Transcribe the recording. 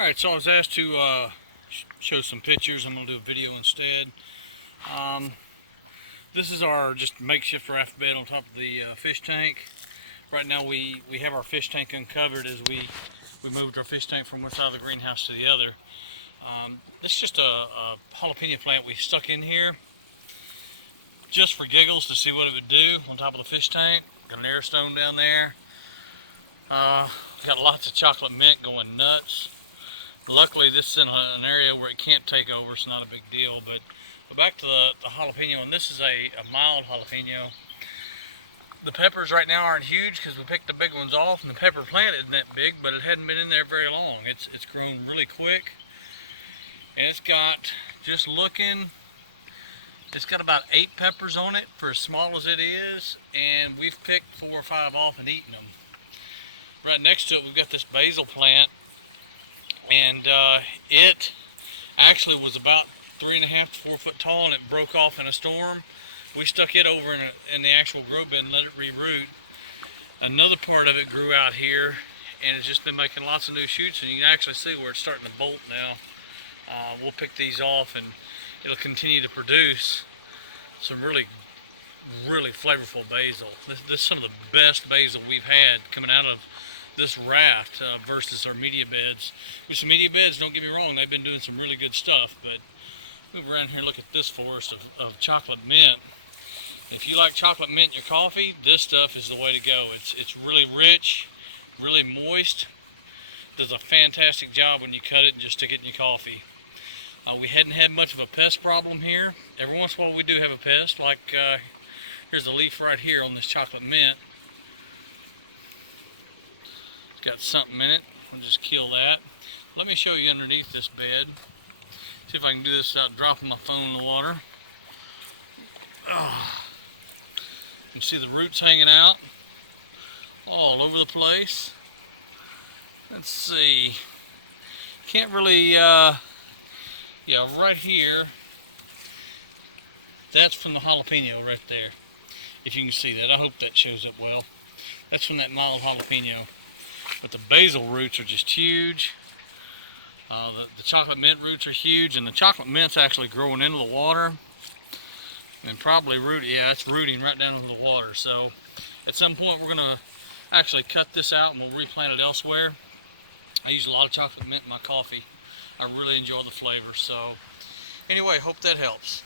Alright, so I was asked to show some pictures. I'm going to do a video instead. This is our just makeshift raft bed on top of the fish tank. Right now we have our fish tank uncovered as we moved our fish tank from one side of the greenhouse to the other. This is just a jalapeno plant we stuck in here just for giggles to see what it would do on top of the fish tank. Got an air stone down there. Got lots of chocolate mint going nuts. Luckily this is in an area where it can't take over, so not a big deal. But back to the jalapeno, and this is a mild jalapeno. The peppers right now aren't huge because we picked the big ones off, and the pepper plant isn't that big, but it hadn't been in there very long. It's grown really quick, and it's got, just looking, it's got about 8 peppers on it for as small as it is, and we've picked 4 or 5 off and eaten them. Right next to it we've got this basil plant, and it actually was about 3.5 to 4 foot tall, and it broke off in a storm. We stuck it over in the actual grow bed and let it re-root. Another part of it grew out here, and it's just been making lots of new shoots, and you can actually see where it's starting to bolt now. We'll pick these off, and it'll continue to produce some really flavorful basil. This is some of the best basil we've had coming out of this raft versus our media beds. With some media beds, don't get me wrong, they've been doing some really good stuff, but move around here and look at this forest of chocolate mint. If you like chocolate mint in your coffee, this stuff is the way to go. It's really rich, really moist. Does a fantastic job when you cut it and just stick it in your coffee. We hadn't had much of a pest problem here. Every once in a while we do have a pest, like here's a leaf right here on this chocolate mint. It's got something in it. We'll just kill that. Let me show you underneath this bed. See if I can do this without dropping my phone in the water. You can see the roots hanging out all over the place. Let's see. Can't really, yeah, right here. That's from the jalapeno right there. If you can see that, I hope that shows up well. That's from that mild jalapeno. But the basil roots are just huge. The chocolate mint roots are huge, and the chocolate mint's actually growing into the water and probably it's rooting right down into the water. So at some point we're going to actually cut this out and we'll replant it elsewhere. I use a lot of chocolate mint in my coffee. I really enjoy the flavor. So anyway, hope that helps.